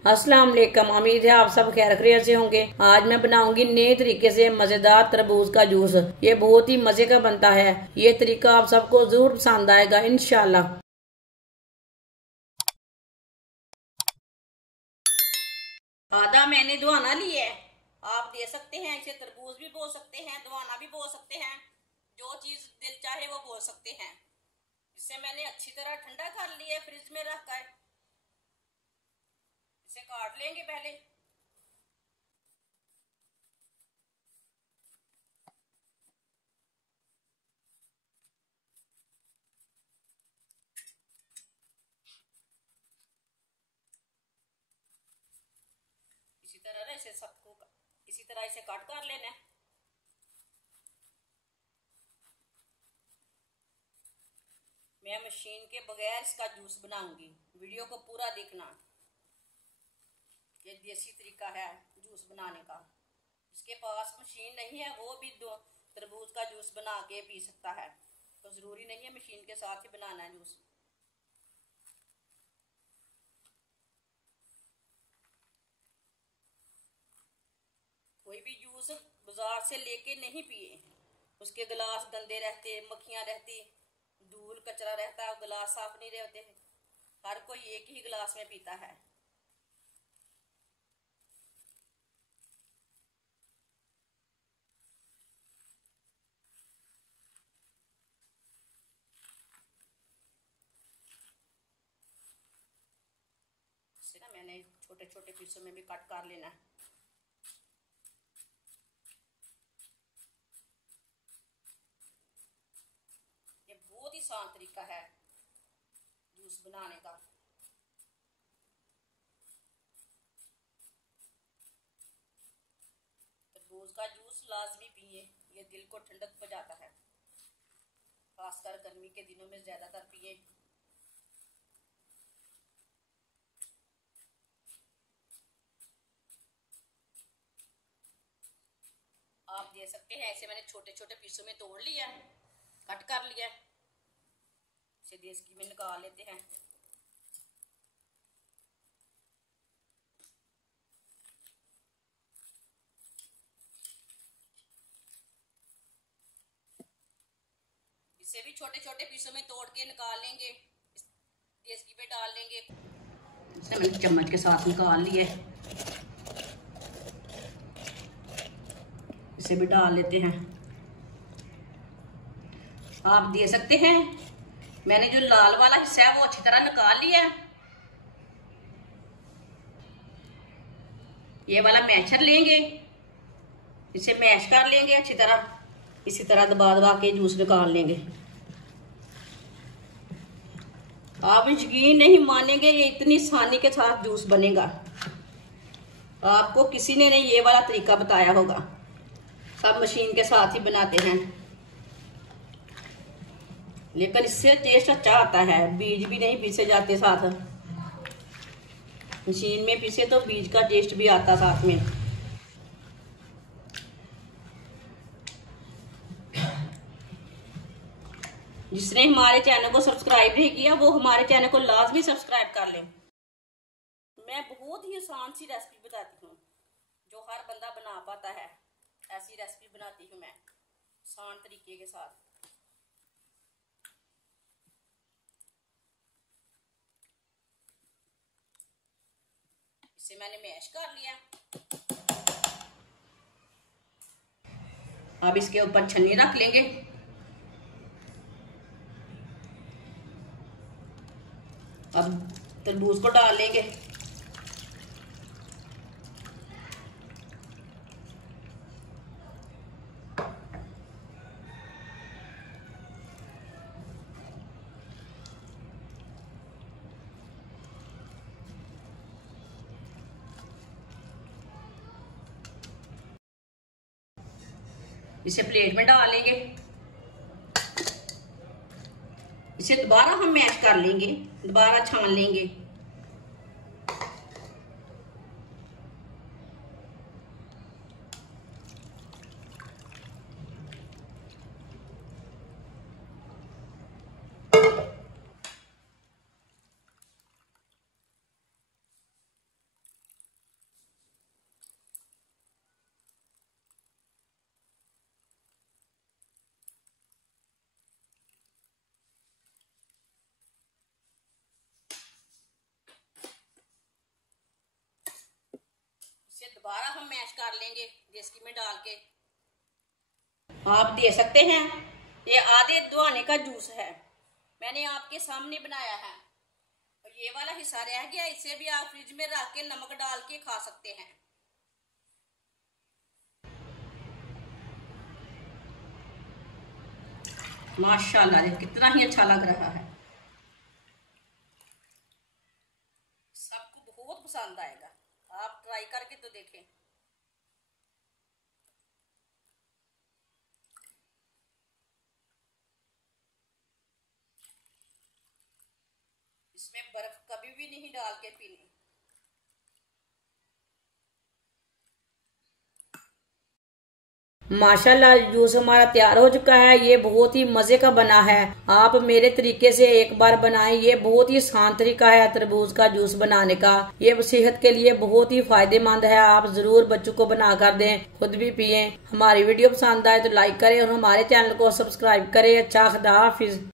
अस्सलाम वालेकुम। उम्मीद है आप सब खैर खैरियत से होंगे। आज मैं बनाऊंगी नए तरीके से मजेदार तरबूज का जूस। ये बहुत ही मजे का बनता है। ये तरीका आप सबको जरूर पसंद आएगा इंशाल्लाह। आधा मैंने दुआना लिया है। आप दे सकते हैं, इसे तरबूज भी बोल सकते हैं, दुआना भी बोल सकते हैं, जो चीज दिल चाहे वो बोल सकते हैं। इसे मैंने अच्छी तरह ठंडा कर लिया है फ्रिज में रखकर। इसे काट लेंगे पहले। इसी तरह ना इसे सबको इसी तरह इसे काट कर लेना है। मैं मशीन के बगैर इसका जूस बनाऊंगी, वीडियो को पूरा देखना। ये देसी तरीका है जूस बनाने का। जिसके पास मशीन नहीं है वो भी तरबूज का जूस बना के पी सकता है। तो जरूरी नहीं है मशीन के साथ ही बनाना है जूस। कोई भी जूस बाजार से लेके नहीं पिए। उसके गिलास गंदे रहते, मक्खियां रहती, धूल कचरा रहता है, गिलास साफ नहीं रहते। हर कोई एक ही गिलास में पीता है। इसे ना मैंने छोटे छोटे पीसों में भी कट कर लेना है। ये बहुत ही आसान तरीका है जूस बनाने का। तरबूज का जूस लाजमी पिए, ये दिल को ठंडक पहुंचाता है। खासकर गर्मी के दिनों में ज्यादातर पिए। आप दे सकते हैं। ऐसे मैंने छोटे छोटे पीसों में तोड़ लिया है, कट कर लिया है। इसे देश की में निकाल लेते हैं। इसे भी छोटे छोटे पीसों में तोड़ के निकाल लेंगे। इस देश की में डाल लेंगे। इसे मैंने चम्मच के साथ निकाल लिए। इसे भी डाल लेते हैं। आप दे सकते हैं। मैंने जो लाल वाला हिस्सा है वो अच्छी तरह निकाल लिया है। ये वाला मैशर लेंगे, इसे मैश कर लेंगे अच्छी तरह। इसी तरह दबा दबा के जूस निकाल लेंगे। आप यकीन नहीं मानेंगे, ये इतनी आसानी के साथ जूस बनेगा। आपको किसी ने नहीं ये वाला तरीका बताया होगा। सब मशीन के साथ ही बनाते हैं, लेकिन इससे टेस्ट अच्छा आता है। बीज भी नहीं पीसे जाते साथ। मशीन में पीसे तो बीज का टेस्ट भी आता साथ में। जिसने हमारे चैनल को सब्सक्राइब नहीं किया वो हमारे चैनल को लाजमी सब्सक्राइब कर लें। मैं बहुत ही आसान सी रेसिपी बताती हूँ जो हर बंदा बना पाता है। ऐसी रेसिपी बनाती हूँ मैं आसान तरीके के साथ। इसे मैंने मैश कर लिया। अब इसके ऊपर छन्नी रख लेंगे। अब तरबूज को डाल लेंगे। इसे प्लेट में डाल लेंगे। इसे दोबारा हम मैश कर लेंगे, दोबारा छान लेंगे। दोबारा हम मैश कर लेंगे देसी में डाल के। आप दे सकते हैं, ये आधे दुआने का जूस है, मैंने आपके सामने बनाया है। और ये वाला हिस्सा रह गया, इसे भी आप फ्रिज में रख के नमक डाल के खा सकते हैं। माशाल्लाह कितना ही अच्छा लग रहा है, सबको बहुत पसंद आएगा। आप ट्राई करके तो देखें। इसमें बर्फ कभी भी नहीं डाल के पीनी। माशाल्लाह जूस हमारा तैयार हो चुका है। ये बहुत ही मजे का बना है, आप मेरे तरीके से एक बार बनाएं। ये बहुत ही आसान तरीका है तरबूज का जूस बनाने का। ये सेहत के लिए बहुत ही फायदेमंद है। आप जरूर बच्चों को बना कर दें, खुद भी पिए। हमारी वीडियो पसंद आए तो लाइक करें और हमारे चैनल को सब्सक्राइब करें। अच्छा, खुदा हाफिज।